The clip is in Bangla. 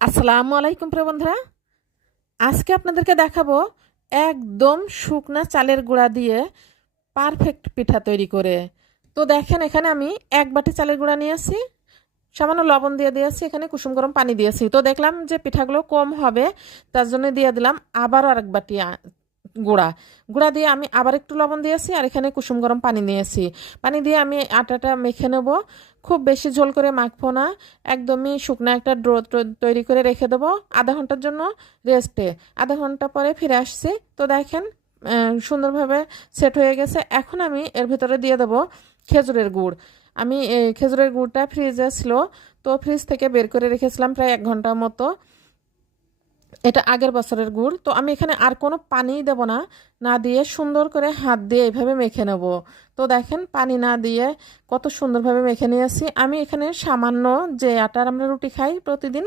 আসসালামু আলাইকুম প্রিয় বন্ধুরা, আজকে আপনাদেরকে দেখাবো একদম শুকনা চালের গুঁড়া দিয়ে পারফেক্ট পিঠা তৈরি করে। তো দেখেন, এখানে আমি 1 বাটি চালের গুঁড়া নিয়েছি, সামান্য লবণ দিয়ে দিয়েছি, এখানে কুসুম গরম পানি দিয়েছি। তো দেখলাম যে পিঠাগুলো কম হবে, তার জন্য দিয়ে দিলাম আবারও আরেক বাটি গুঁড়া গুঁড়া দিয়ে আমি আবার একটু লবণ দিয়েছি, আর এখানে কুসুম গরম পানি নিয়েছি। পানি দিয়ে আমি আটাটা মেখে নেব। খুব বেশি ঝোল করে মাখবো না, একদমই শুকনো একটা ডো তৈরি করে রেখে দেবো আধা ঘন্টার জন্য রেস্টে। আধা ঘন্টা পরে ফিরে আসছি। তো দেখেন সুন্দরভাবে সেট হয়ে গেছে। এখন আমি এর ভিতরে দিয়ে দেবো খেজুরের গুড়। আমি খেজুরের গুড়টা ফ্রিজে ছিল, তো ফ্রিজ থেকে বের করে রেখেছিলাম প্রায় 1 ঘন্টার মতো। এটা আগের বছরের গুড়। তো আমি এখানে আর কোনো পানিই দেব না, না দিয়ে সুন্দর করে হাত দিয়ে এইভাবে মেখে নেব। তো দেখেন, পানি না দিয়ে কত সুন্দরভাবে মেখে নিয়েছি। আমি এখানে সামান্য যে আটার আমরা রুটি খাই প্রতিদিন,